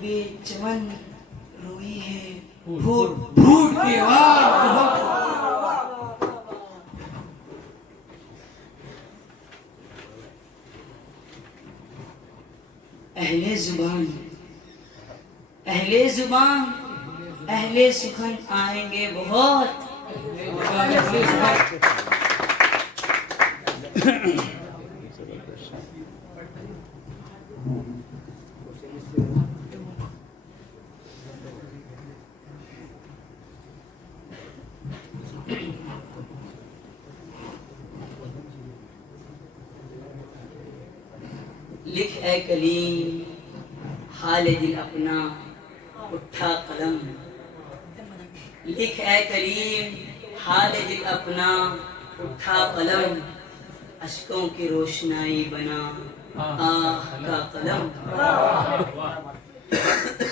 بے چمن روئی ہے پھوٹ پھوٹ کے اہل زبان اہل زبان اہل سخن آئیں گے بہت. لکھ اے کلیم حال دل اپنا اٹھا قلم. لکھ اے کلیم حال دل اپنا اٹھا قلم. اشکوں کی روشنائی بنا آہ کا قلم.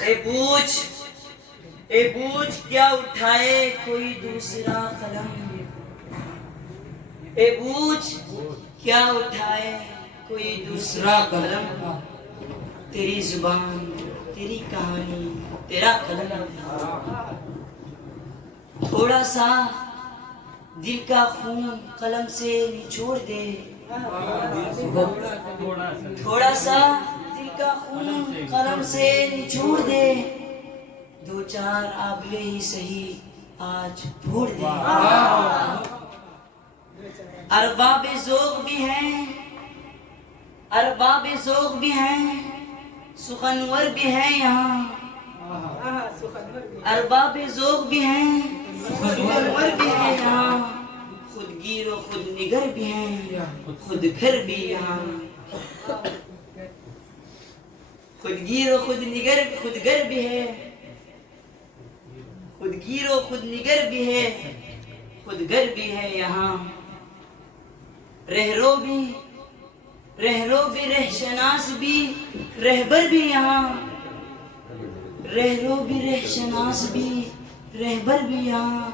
اے بوجھ کیا اٹھائے کوئی دوسرا قلم. اے بوجھ کیا اٹھائے کوئی دوسرا قلم. تیری زبان تیری کہانی تیرا قلم. تھوڑا سا دل کا خون قلم سے نچوڑ دے. تھوڑا سا دل کا خون قلم سے نچوڑ دے. دو چار آبلے ہی سہی آج پھوڑ دے. ارباب ذوق بھی ہیں ارباب ذوق بھی ہیں سخنور بھی ہیں یہاں. ارباب ذوق بھی ہیں سخنور بھی ہیں یہاں. خود گیر و خود نگر بھی ہیں خود گھر بھی یہاں. خود گیر و خود نگر خود گر بھی ہے. خود گیر و خود نگر بھی ہے خود گر بھی ہے یہاں. رہرو بھی رہ شناس بھی رہبر بھی یہاں. رہرو بھی رہ شناس بھی رہبر بھی یہاں.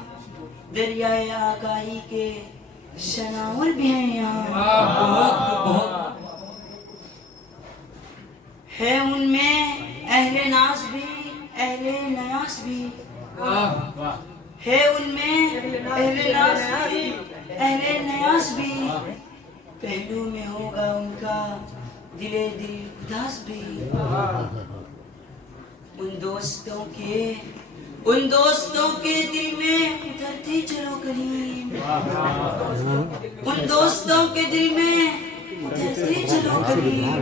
دریائے آگاہی کے شناور بھی ہیں یہاں. ہے ان میں اہل ناز بھی اہل نیاز بھی. ہے ان میں اہل ناز بھی اہل نیاز بھی. پہلو میں ہوگا ان کا دل اداس بھی. ان دوستوں کے دل میں اترتے چلو کلیم. ان دوستوں کے دل میں اترتے چلو کلیم.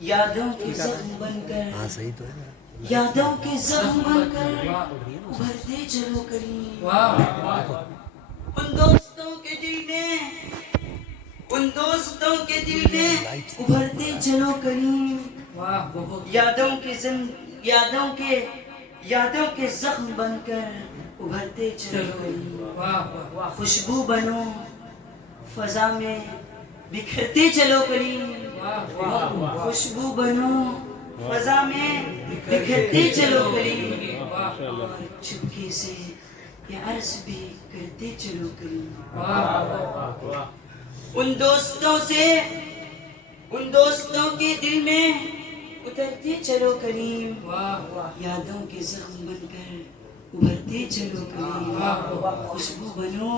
یادوں کے زخم بن کر یادوں کے زخم بن کر ابھرتے چلو کلیم. ان دوستوں کے دل میں ابھرتے چلو کلیم. یادوں کے زخم بن کر ابھرتے چلو کلیم. خوشبو بنو فضا میں بکھرتے چلو کلیم. خوشبو بنو فضا میں بکھرتے چلو کلیم. اور چپکے سے یہ عرض بھی کرتے چلو کلیم. ان دوستوں کے دل میں اترتے چلو کلیم. یادوں کے زخم بن کر ابھرتے چلو کلیم. خوشبو بنو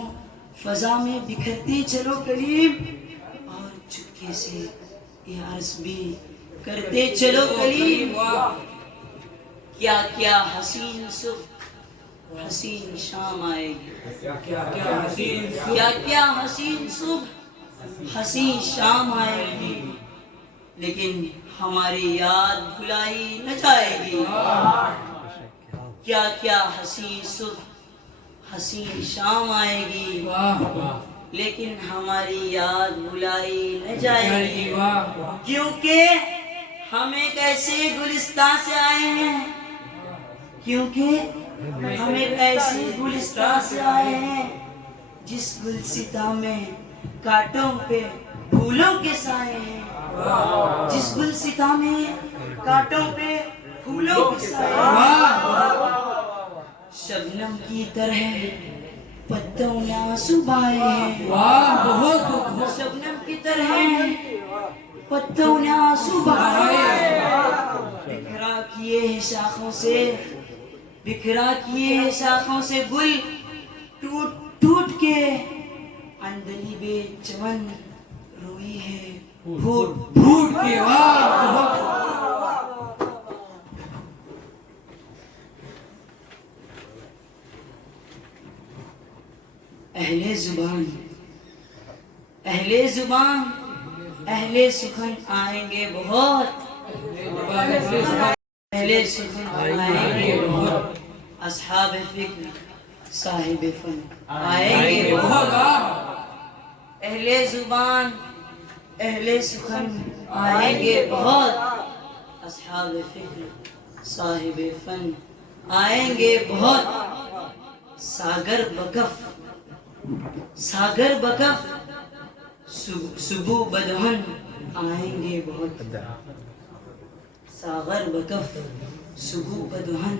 فضا میں بکھرتے چلو کلیم. اور چپکے سے یہ عرض بھی کرتے چلو کلیم. کیا کیا حسین صبح حسین شام آئے گی. کیا کیا حسین صبح حسین شام آئے گی. لیکن ہماری یاد بھلائی نہ جائے گی. کیا کیا حسین صبح حسین شام آئے گی. لیکن ہماری یاد بھلائی نہ جائے گی. کیونکہ ہم ایک ایسے گلستان سے آئے ہیں. کیونکہ ہم ایک ایسے گلستان سے آئے ہیں جس گلستان میں کانٹوں پہ پھولوں کے سائے ہیں. جس گلستان میں کانٹوں پہ پھولوں کے سائے ہیں. شبنم کی طرح پتوں نے آنسو بہائے ہیں. شبنم کی طرح پتوں نے آنسو بہائے ہیں. کیے ہیں شاخوں سے، بکھرا کیے ہیں شاخوں سے گل ٹوٹ ٹوٹ کے، عندلیب چمن روئی ہے پھوٹ پھوٹ کے۔ اہل زبان اہل زبان اہل سخن آئیں گے بہت، اہل سخن آئیں گے بہت، اصحاب فکر صاحب فن آئیں گے بہت۔ اہل زبان اہل سخن آئیں گے بہت، اصحاب فکر صاحب فن آئیں گے بہت۔ ساگر بکف ساگر بکف صبح بدہن آئیں گے بہت، ساغر بکف صبح بدہن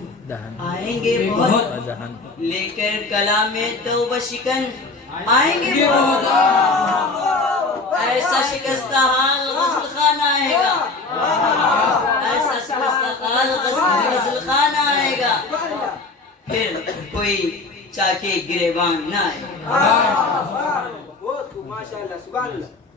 آئیں گے بہت، لے کر کلام توبہ شکن آئیں گے بہت۔ ایسا شکستہ حال غزل خان آئے گا، ایسا شکستہ حال غزل خان آئے گا، پھر کوئی چاکے گریبان نہ آئے گا۔ ماشاءاللہ سبحان اللہ۔